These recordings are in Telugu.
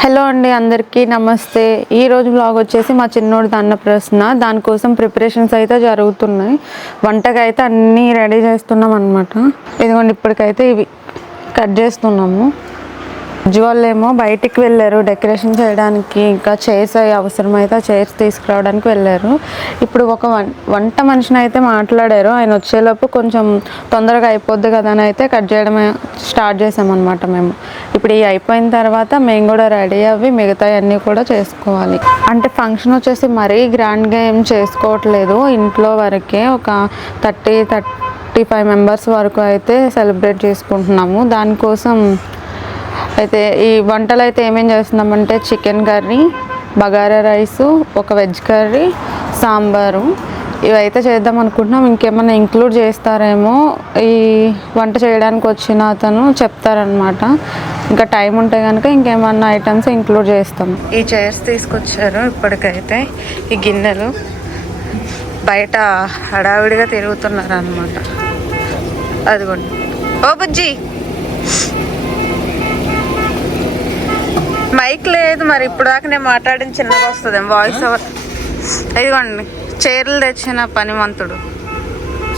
హలో అండి, అందరికీ నమస్తే. ఈరోజు వ్లాగ్ వచ్చేసి మా చిన్నోడిది అన్నప్రాసన. దానికోసం ప్రిపరేషన్స్ అయితే జరుగుతున్నాయి. వంటకి అయితే అన్నీ రెడీ చేస్తున్నాం అనమాట. ఇదిగోండి, ఇప్పటికైతే ఇవి కట్ చేస్తున్నాము. వాళ్ళేమో బయటికి వెళ్ళారు డెకరేషన్ చేయడానికి, ఇంకా చైర్స్ అవి అవసరమైతే చైర్స్ తీసుకురావడానికి వెళ్ళారు. ఇప్పుడు ఒక వంట మనిషిని అయితే మాట్లాడారు. ఆయన వచ్చేలోపు కొంచెం తొందరగా అయిపోద్ది కదా అని అయితే కట్ చేయడం స్టార్ట్ చేసామన్నమాట మేము. ఇప్పుడు ఈ అయిపోయిన తర్వాత మేము కూడా రెడీ అవ్వి మిగతా అన్నీ కూడా చేసుకోవాలి. అంటే ఫంక్షన్ వచ్చేసి మరీ గ్రాండ్గా ఏం చేసుకోవట్లేదు, ఇంట్లో వరకే ఒక 30-35 మెంబర్స్ వరకు అయితే సెలబ్రేట్ చేసుకుంటున్నాము. దానికోసం అయితే ఈ వంటలు అయితే ఏమేం చేస్తున్నామంటే చికెన్ కర్రీ, బగారా రైసు, ఒక వెజ్ కర్రీ, సాంబారు, ఇవైతే చేద్దాం అనుకుంటున్నాం. ఇంకేమైనా ఇంక్లూడ్ చేస్తారేమో ఈ వంట చేయడానికి వచ్చిన అతను చెప్తారనమాట. ఇంకా టైం ఉంటే కనుక ఇంకేమన్నా ఐటమ్స్ ఇంక్లూడ్ చేస్తాం. ఈ చైర్స్ తీసుకొచ్చారు. ఇప్పటికైతే ఈ గిన్నెలు బయట హడావిడిగా తిరుగుతున్నారు అనమాట. అదిగోండి. ఓ బుజ్జి, మైక్ లేదు మరి. ఇప్పుడు దాకా నేను మాట్లాడిన చిన్నగా వస్తుంది వాయిస్ ఓవర్. ఇదిగోండి, చీరలు తెచ్చిన పనిమంతుడు.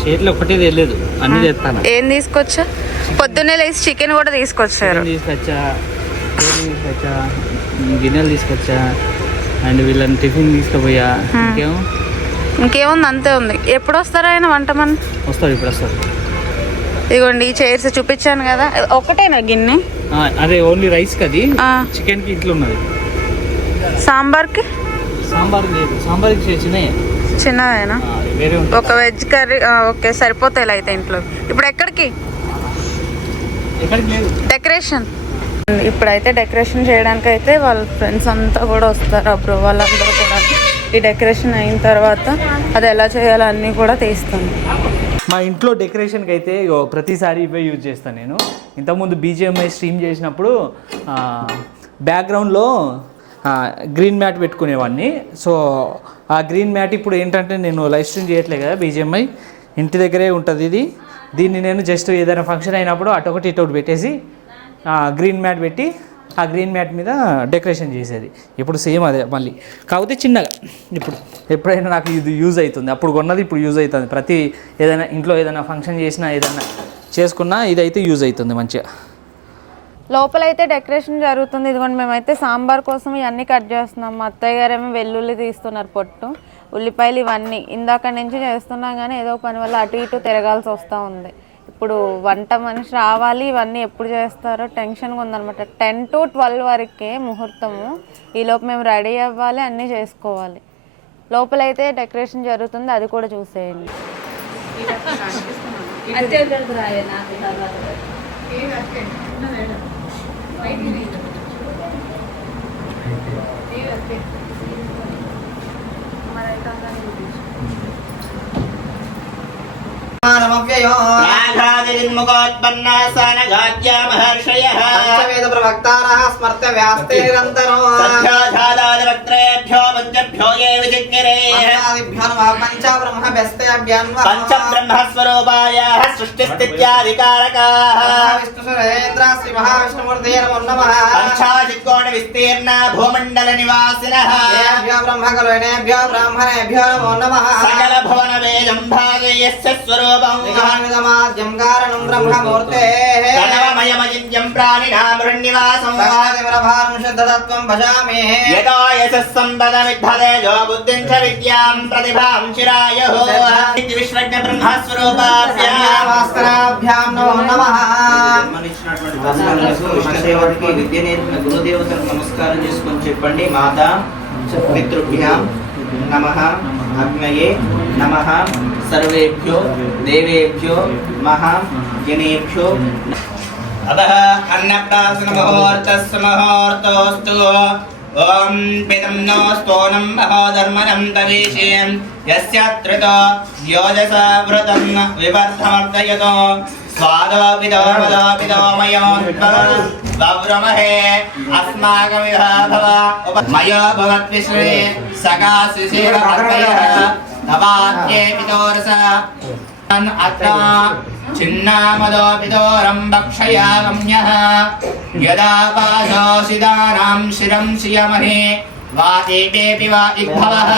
చీరలు ఒకటే తెలియదు, అన్ని తెస్తాను. ఏం తీసుకొచ్చా? పొద్దున్నే లేచి చికెన్ కూడా తీసుకొచ్చారు. తీసుకొచ్చా, గిన్నెలు తీసుకొచ్చా, అండ్ వీళ్ళని టిఫిన్ తీసుకుపోయా. ఇంకేముంది, అంతే ఉంది. ఎప్పుడు వస్తారా ఆయన వంట మన? వస్తారు, ఇప్పుడు వస్తారు. ఇదిగోండి, ఈ చైర్స్ చూపించాను కదా, ఒకటేనా గిన్నె? అదే ఓన్లీ రైస్ కది, చికెన్ కి ఇట్లా ఉన్నది. సాంబార్కి? సాంబార్ లేదు, సాంబార్కి చిన్నదేనా? ఒక వెజ్ కర్రీ ఓకే, సరిపోతాయి అయితే ఇంట్లో. ఇప్పుడు ఎక్కడికి డెకరేషన్? ఇప్పుడైతే డెకరేషన్ చేయడానికి అయితే వాళ్ళ ఫ్రెండ్స్ అంతా కూడా వస్తారు, అప్పుడు వాళ్ళందరూ కూడా. ఈ డెకరేషన్ అయిన తర్వాత అది ఎలా చేయాలో అన్నీ కూడా తీస్తాను. మా ఇంట్లో డెకరేషన్కి అయితే ప్రతిసారి ఇవే యూజ్ చేస్తాను నేను. ఇంతకుముందు BGMI స్ట్రీమ్ చేసినప్పుడు బ్యాక్గ్రౌండ్లో గ్రీన్ మ్యాట్ పెట్టుకునేవాడిని. సో ఆ గ్రీన్ మ్యాట్ ఇప్పుడు ఏంటంటే నేను లైవ్ స్ట్రీమ్ చేయట్లేదు కదా, BGMI ఇంటి దగ్గరే ఉంటుంది. దీన్ని నేను జస్ట్ ఏదైనా ఫంక్షన్ అయినప్పుడు అటొకటి ఇటొకటి పెట్టేసి గ్రీన్ మ్యాట్ పెట్టి ఆ గ్రీన్ మ్యాట్ మీద డెకరేషన్ చేసేది. ఇప్పుడు సేమ్ అదే మళ్ళీ, కాకపోతే చిన్నగా. ఇప్పుడు ఎప్పుడైనా నాకు ఇది యూజ్ అవుతుంది, అప్పుడు కొన్నది ఇప్పుడు యూజ్ అవుతుంది. ప్రతి ఏదైనా ఇంట్లో ఏదైనా ఫంక్షన్ చేసినా ఏదైనా చేసుకున్నా ఇదైతే యూజ్ అవుతుంది మంచిగా. లోపలైతే డెకరేషన్ జరుగుతుంది. ఇదిగోండి, మేమైతే సాంబార్ కోసం ఇవన్నీ కట్ చేస్తున్నాం. మా అత్తయ్య గారేమో వెల్లుల్లి తీస్తున్నారు, పొట్టు ఉల్లిపాయలు ఇవన్నీ. ఇందాక నుంచి చేస్తున్నాం కానీ ఏదో పని వల్ల అటు ఇటు తిరగాల్సి వస్తూ ఉంది. ఇప్పుడు వంట మనిషి రావాలి, ఇవన్నీ ఎప్పుడు చేస్తారో టెన్షన్గా ఉందన్నమాట. 10 to 12 వరకే ముహూర్తము. ఈలోపు మేము రెడీ అవ్వాలి, అన్నీ చేసుకోవాలి. లోపలైతే డెకరేషన్ జరుగుతుంది, అది కూడా చూసేయండి. పంచబ్రహ్మస్వరూపాయ సృష్టిస్థిత్యాధికారకాః పంచాశికోణ విస్తీర్ణ భూమండల నివాసినః సకల భువన వేదం భాగయస్య స్వరూపం కారణం బ్రహ్మమూర్తేః ప్రణవమయమజింత్యం ప్రాణినామృణ్నివాసం శుద్ధతత్వం భజామి యతో యశః సంపదమిద్ధతేజో బుద్ధిం చ విద్యాం ప్రతిభాం చిరాయుః విశ్వజ్ఞ బ్రహ్మస్వరూపాభ్యాం నమో నమః. విద్య నేర్పిన గురుదేవతలకు నమస్కారం చేసుకొని చెప్పండి. మాతా పితృభ్యాం నమః, అగ్నయే నమః, సర్వేభ్యో దేవేభ్యో మహాజనేభ్యో. అతః అన్నప్రాసన ముహూర్తస్సు ముహూర్తోస్తు. ఓం పితం నో స్తోనం మహోధర్మనం తవేశేం యస్యాత్రితో యోజస వృతం వివర్ధమర్దయతో స్వాదోపిదో మదోపిదో మయోన్వవ్రమహే అస్మాకమిహ భవ మయో భవద్విశ్రే సగా సుశీల తవాద్యే పితోరస అత్తా చిన్నామదోపిదోరం భక్షయాగమ్యః యదా పాదోసిదానాం శిరం శియమహే వాతేపేపి వా ఇద్భవః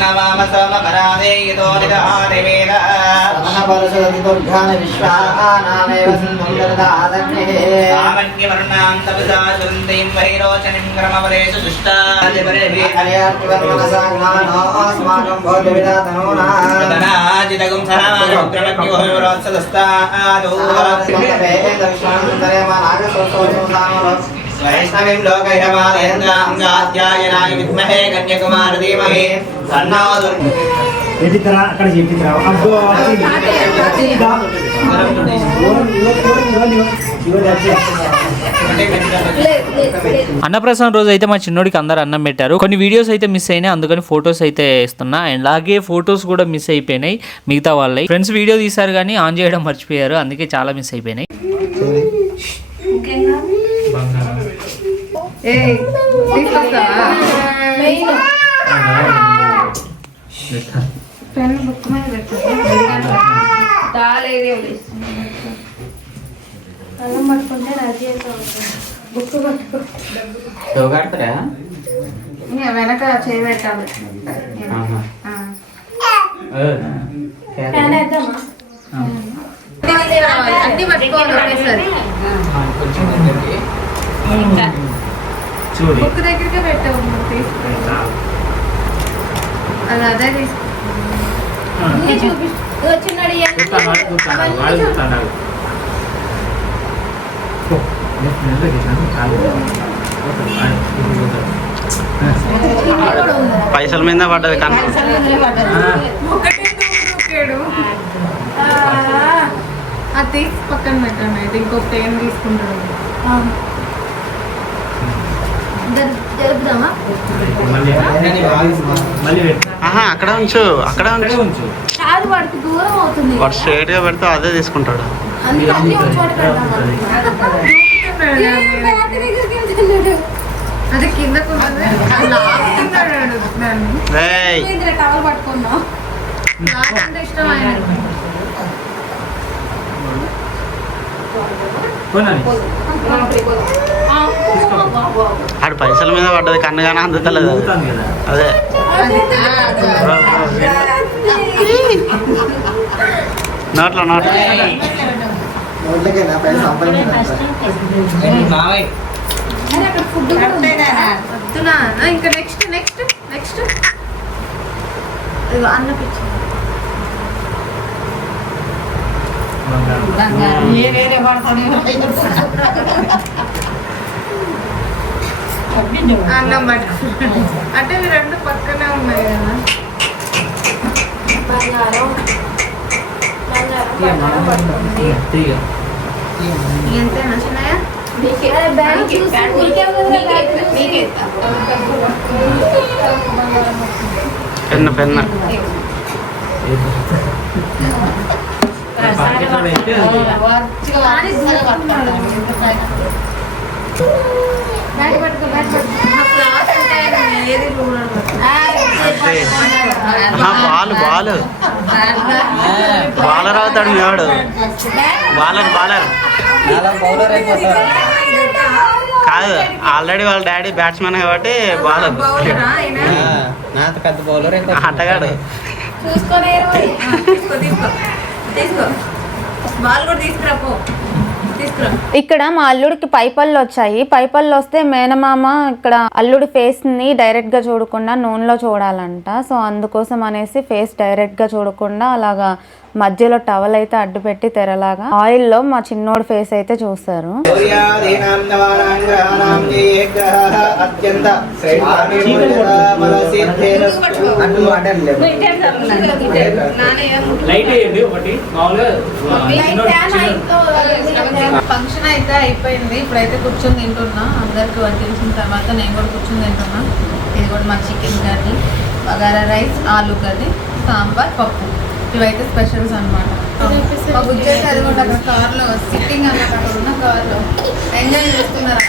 నమామ సమమరాదే యతో నిదహాని వేదః సమనపరసదితుర్ఘాన విశ్వానామేవ సంధుర్దాదగ్నే సామన్యవర్ణాం తపసా సుందీం వైరోచనిం క్రమవరేషు దుష్టాదిపరిభి అర్యర్తివర్మనసాఘానో అస్మాకం భోజవిదాతనోనా తనాజితగం సహమాగ్రమజ్ఞోహరోత్సదస్తాదో వైష్ణవీం లోకైరమాలయంద్రాంగాధ్యాయనాయ విద్మహే కన్యకుమార ధీమహి తన్నో ఎదికరా అక్కడ చెప్పిరా అబ్బో అన్నప్రసాదం రోజు అయితే మా చిన్నోడికి అందరు అన్నం పెట్టారు. కొన్ని వీడియోస్ అయితే మిస్ అయినాయి, అందుకని ఫొటోస్ అయితే ఇస్తున్నా. అండ్ అలాగే ఫొటోస్ కూడా మిస్ అయిపోయినాయి మిగతా వాళ్ళవి. ఫ్రెండ్స్ వీడియో తీశారు కానీ ఆన్ చేయడం మర్చిపోయారు, అందుకే చాలా మిస్ అయిపోయినాయి. వెనక చేయబెట్టాలి. అన్ని పట్టుకోవాలి ఒకేసారి. బుక్ దగ్గరికి పెట్టావు అది అదే తీసుకో. పైసల మీద పడ్డది కన్నా అది తీసి పక్కన పెట్టండి. అయితే ఇంకొక ఏం తీసుకుంటాడు. అక్కడ ఉంచు, అక్కడ ఉంచు. దూరం అవుతుంది. వాడు స్ట్రైట్ గా పెడితే అదే తీసుకుంటాడు. అదే కిందకు టవల్ పట్టుకున్నా. నాకంటే ఇష్టం ఆయన. ఆడు పైసల మీద పడ్డది కన్నుగానే అందుతలేదు. అదే నోట్లో ఇంకా నెక్స్ట్ నెక్స్ట్ నెక్స్ట్ అన్న పిచ్చి అన్నం పట్టుకుంటాను అంటే ఇవి రెండు పక్కనే ఉన్నాయి కదా. ఎంతేనా చిన్నయ్య? పెన్న పెన్న బాలు బాలు బాలర్ అవుతాడు మేవాడు. బాలర్ బాలర్ కాదు, ఆల్రెడీ వాళ్ళ డాడీ బ్యాట్స్మెన్ కాబట్టి బౌలర్. పెద్ద బౌలర్ ఆటగాడు. ఇక్కడ మా అల్లుడికి పైపళ్ళు వచ్చాయి. పైపళ్ళు వస్తే మేనమామ ఇక్కడ అల్లుడి ఫేస్ ని డైరెక్ట్ గా చూడకుండా నూనెలో చూడాలంట. సో అందుకోసం అనేసి ఫేస్ డైరెక్ట్ గా చూడకుండా అలాగా మధ్యలో టవల్ అయితే అడ్డు పెట్టి తెరలాగా ఆయిల్ లో మా చిన్నోడు ఫేస్ అయితే చూస్తారు. ఫంక్షన్ అయితే అయిపోయింది. ఇప్పుడైతే కూర్చొని తింటున్నా. అందరికి వడ్డించిన తర్వాత నేను కూడా కూర్చొని తింటున్నా. ఇది కూడా మా చికెన్ కర్రీ, బగారా రైస్, ఆలు కర్రీ, సాంబార్, పప్పు. ఇవైతే స్పెషల్స్ అనమాట. మా బుజ్జి అది కూడా అక్కడ కార్లో సిట్టింగ్ అన్నమాట. అక్కడ ఉన్న కార్లో ఎంజాయ్ చేస్తున్నారు.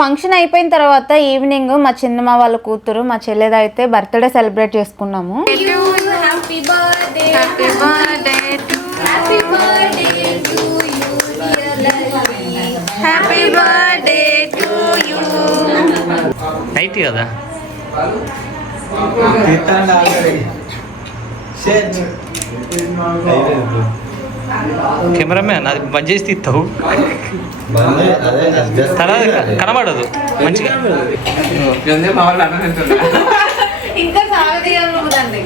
ఫంక్షన్ అయిపోయిన తర్వాత ఈవినింగ్ మా చిన్నమ్మ వాళ్ళ కూతురు మా చెల్లెదైతే బర్త్డే సెలబ్రేట్ చేసుకున్నాము. Happy birthday. Happy birthday to Happy birthday to you, dear Lalli. Happy birthday to you. Night కదా కెమెరామ్యాన్ అది బంద్ చేసి తీస్తావు తర్వాత కనబడదు మంచిగా. ఇంకా సాగదీయాలండి.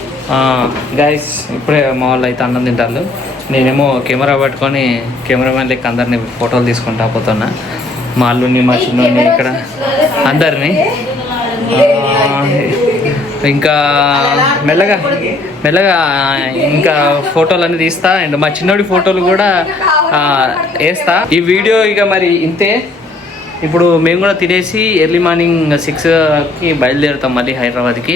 గైస్ ఇప్పుడే మా వాళ్ళు అయితే అన్నం తింటారు. నేనేమో కెమెరా పట్టుకొని కెమెరామ్యాన్ లెక్క అందరినీ ఫోటోలు తీసుకుంటా పోతున్నా. మా అల్లుని మా చిన్నోని ఇక్కడ అందరినీ. ఇంకా మెల్లగా మెల్లగా ఇంకా ఫోటోలు అన్నీ తీస్తా అండ్ మా చిన్నోడి ఫోటోలు కూడా వేస్తా. ఈ వీడియో ఇక మరి ఇంతే. ఇప్పుడు మేము కూడా తినేసి ఎర్లీ మార్నింగ్ 6కి బయలుదేరుతాం మళ్ళీ హైదరాబాద్కి.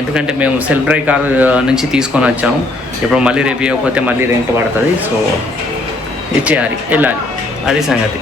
ఎందుకంటే మేము సెల్ఫ్ డ్రైవ్ కార్ నుంచి తీసుకొని వచ్చాము. ఇప్పుడు మళ్ళీ రేపు ఇవ్వకపోతే మళ్ళీ రెంట్ పడుతుంది. సో ఇచ్చేయాలి, వెళ్ళాలి, అది సంగతి.